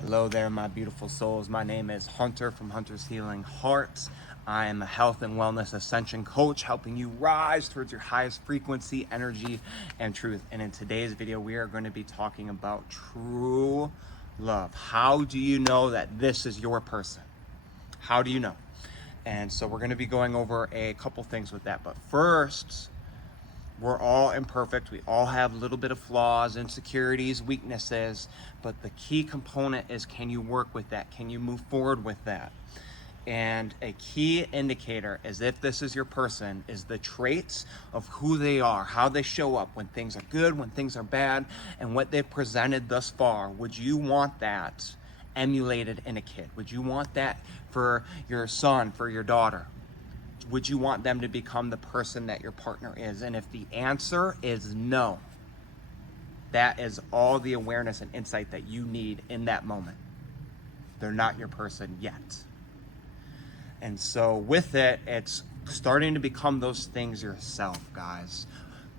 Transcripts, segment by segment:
Hello there, my beautiful souls. My name is Hunter from Hunter's Healing Hearts. I am a health and wellness ascension coach, helping you rise towards your highest frequency, energy, and truth. And in today's video, we are going to be talking about true love. How do you know that this is your person? How do you know? And so we're going to be going over a couple things with that. But first, we're all imperfect. We all have a little bit of flaws, insecurities, weaknesses, but the key component is, can you work with that? Can you move forward with that? And a key indicator is if this is your person is the traits of who they are, how they show up when things are good, when things are bad, and what they've presented thus far. Would you want that emulated in a kid? Would you want that for your son, for your daughter? Would you want them to become the person that your partner is? And if the answer is no, that is all the awareness and insight that you need in that moment. They're not your person yet. And so with it, it's starting to become those things yourself, guys.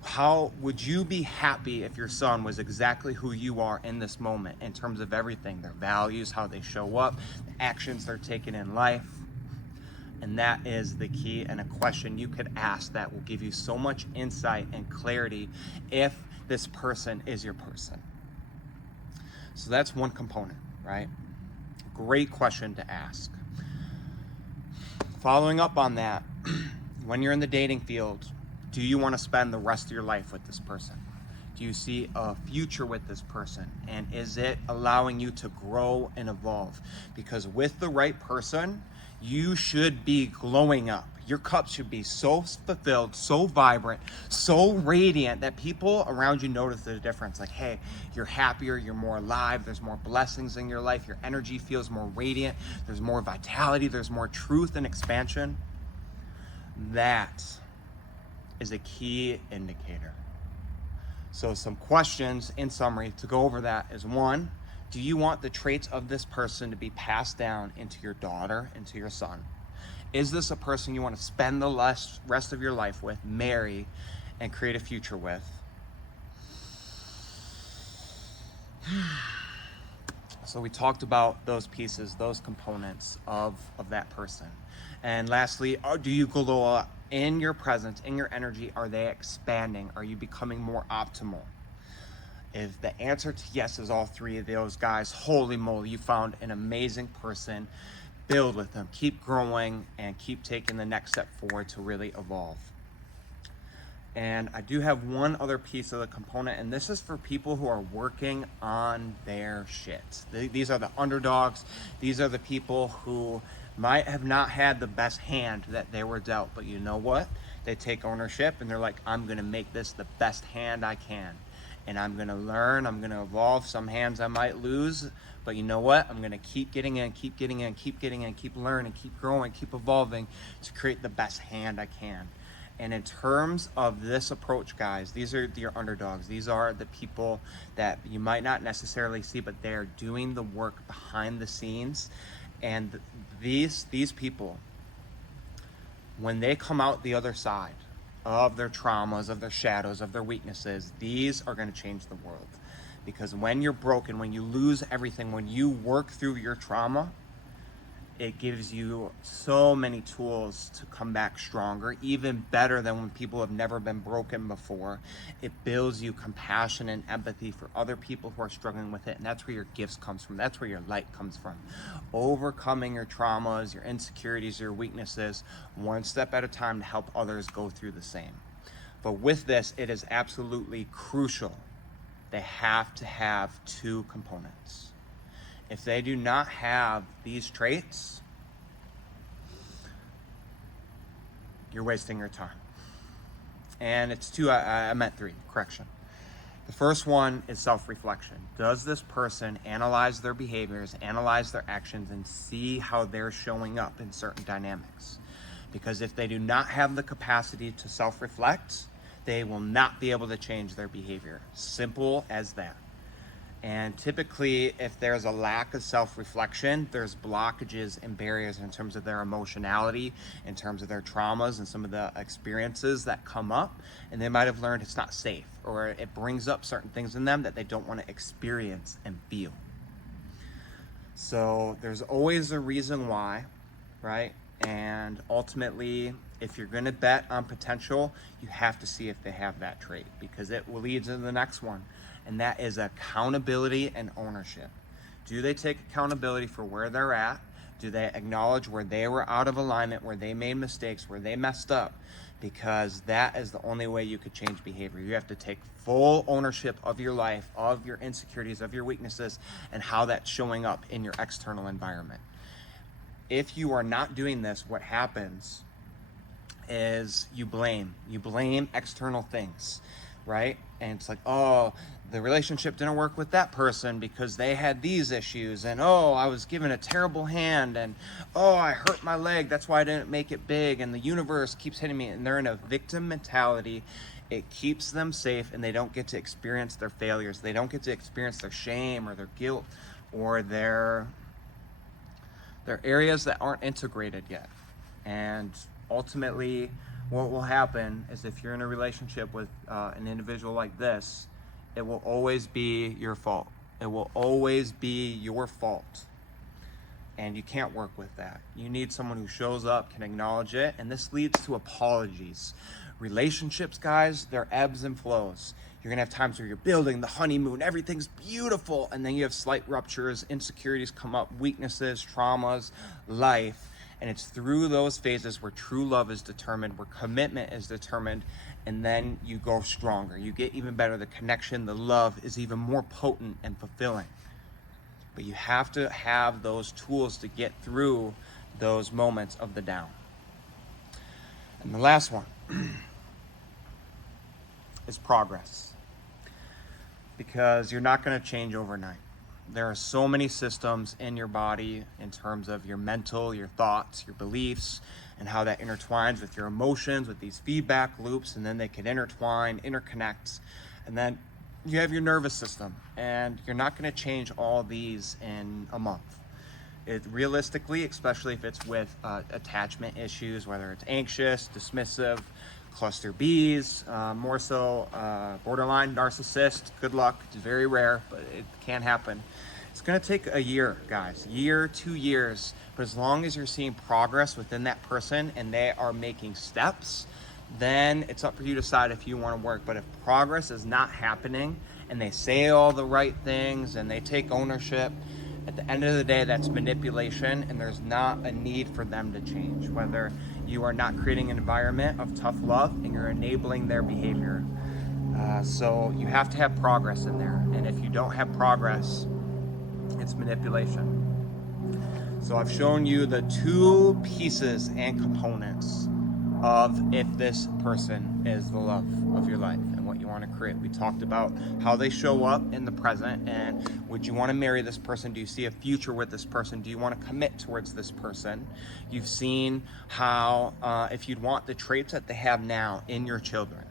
How would you be happy if your son was exactly who you are in this moment in terms of everything, their values, how they show up, the actions they're taking in life? And that is the key, and a question you could ask that will give you so much insight and clarity if this person is your person. So that's one component, right? Great question to ask. Following up on that, when you're in the dating field, do you want to spend the rest of your life with this person? Do you see a future with this person? And is it allowing you to grow and evolve? Because with the right person, you should be glowing up. Your cup should be so fulfilled, so vibrant, so radiant that people around you notice the difference. Like, hey, you're happier, you're more alive, there's more blessings in your life, your energy feels more radiant, there's more vitality, there's more truth and expansion. That is a key indicator. So some questions in summary to go over that is: one, do you want the traits of this person to be passed down into your daughter, into your son? Is this a person you want to spend the rest of your life with, marry, and create a future with? So we talked about those pieces, those components of that person. And lastly, do you glow up in your presence, in your energy? Are they expanding? Are you becoming more optimal? If the answer to yes is all three of those, guys, holy moly, you found an amazing person. Build with them, keep growing, and keep taking the next step forward to really evolve. And I do have one other piece of the component, and this is for people who are working on their shit. These are the underdogs. These are the people who might have not had the best hand that they were dealt, but you know what? They take ownership and they're like, I'm gonna make this the best hand I can. And I'm gonna learn, I'm gonna evolve. Some hands I might lose, but you know what? I'm gonna keep getting in, keep getting in, keep getting in, keep learning, keep growing, keep evolving to create the best hand I can. And in terms of this approach, guys, these are your underdogs. These are the people that you might not necessarily see, but they're doing the work behind the scenes. And these people, when they come out the other side of their traumas, of their shadows, of their weaknesses, these are going to change the world. Because when you're broken, when you lose everything, when you work through your trauma, it gives you so many tools to come back stronger, even better than when people have never been broken before. It builds you compassion and empathy for other people who are struggling with it, and that's where your gifts comes from. That's where your light comes from. Overcoming your traumas, your insecurities, your weaknesses, one step at a time to help others go through the same. But with this, it is absolutely crucial. They have to have two components. If they do not have these traits, you're wasting your time. And it's two, I meant three, correction. The first one is self-reflection. Does this person analyze their behaviors, analyze their actions, and see how they're showing up in certain dynamics? Because if they do not have the capacity to self-reflect, they will not be able to change their behavior. Simple as that. And typically, if there's a lack of self-reflection, there's blockages and barriers in terms of their emotionality, in terms of their traumas and some of the experiences that come up. And they might have learned it's not safe, or it brings up certain things in them that they don't want to experience and feel. So there's always a reason why, right? And ultimately, if you're going to bet on potential, you have to see if they have that trait, because it will lead to the next one, and that is accountability and ownership. Do they take accountability for where they're at? Do they acknowledge where they were out of alignment, where they made mistakes, where they messed up? Because that is the only way you could change behavior. You have to take full ownership of your life, of your insecurities, of your weaknesses, and how that's showing up in your external environment. If you are not doing this, what happens is you blame external things, right? And it's like, oh, the relationship didn't work with that person because they had these issues, and oh, I was given a terrible hand, and oh, I hurt my leg, that's why I didn't make it big, and the universe keeps hitting me. And they're in a victim mentality. It keeps them safe, and they don't get to experience their failures. They don't get to experience their shame or their guilt or their areas that aren't integrated yet. And ultimately, what will happen is, if you're in a relationship with an individual like this, it will always be your fault. It will always be your fault. And you can't work with that. You need someone who shows up, can acknowledge it, and this leads to apologies. Relationships, guys, they're ebbs and flows. You're gonna have times where you're building the honeymoon, everything's beautiful, and then you have slight ruptures, insecurities come up, weaknesses, traumas, life. And it's through those phases where true love is determined, where commitment is determined, and then you go stronger. You get even better. The connection, the love is even more potent and fulfilling. But you have to have those tools to get through those moments of the down. And the last one is progress. Because you're not going to change overnight. There are so many systems in your body in terms of your mental, your thoughts, your beliefs, and how that intertwines with your emotions, with these feedback loops, and then they can intertwine, interconnect, and then you have your nervous system, and you're not going to change all these in a month. Realistically, especially if it's with attachment issues, whether it's anxious, dismissive, cluster Bs, more so borderline narcissist, good luck. It's very rare, but it can happen. It's going to take a year, guys, year, 2 years. But as long as you're seeing progress within that person and they are making steps, then it's up for you to decide if you want to work. But if progress is not happening and they say all the right things and they take ownership, at the end of the day, that's manipulation, and there's not a need for them to change. Whether you are not creating an environment of tough love and you're enabling their behavior. So you have to have progress in there. And if you don't have progress, it's manipulation. So I've shown you the two pieces and components of if this person is the love of your life and what you want to create. We talked about how they show up in the present, and would you want to marry this person? Do you see a future with this person? Do you want to commit towards this person? You've seen how if you'd want the traits that they have now in your children,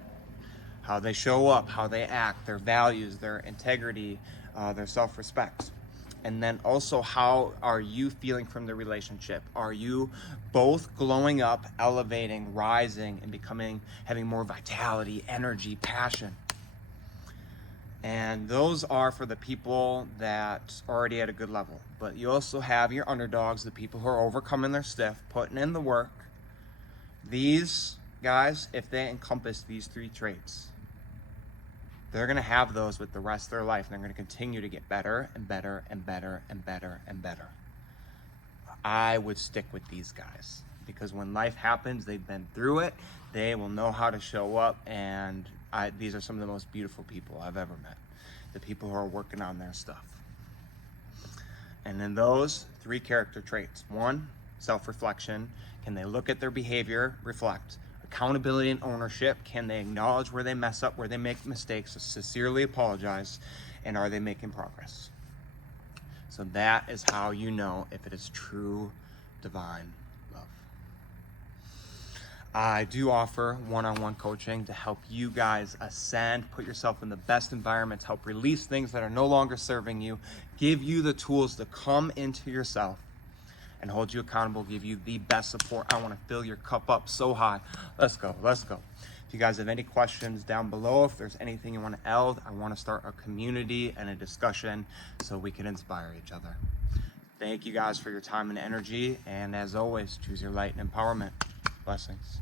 how they show up, how they act, their values, their integrity, their self-respect. And then also, how are you feeling from the relationship? Are you both glowing up, elevating, rising, and having more vitality, energy, passion? And those are for the people that are already at a good level. But you also have your underdogs, the people who are overcoming their stuff, putting in the work. These guys, if they encompass these three traits, they're going to have those with the rest of their life, and they're going to continue to get better and better and better and better and better. I would stick with these guys, because when life happens, they've been through it. They will know how to show up, and these are some of the most beautiful people I've ever met. The people who are working on their stuff. And then those three character traits. 1, self-reflection. Can they look at their behavior, reflect? Accountability and ownership. Can they acknowledge where they mess up, where they make mistakes, sincerely apologize, and are they making progress? So that is how you know if it is true divine love. I do offer one-on-one coaching to help you guys ascend, put yourself in the best environments, help release things that are no longer serving you, give you the tools to come into yourself and hold you accountable, give you the best support. I want to fill your cup up so high. Let's go. If you guys have any questions down below, if there's anything you want to add, I want to start a community and a discussion so we can inspire each other. Thank you guys for your time and energy. And as always, choose your light and empowerment. Blessings.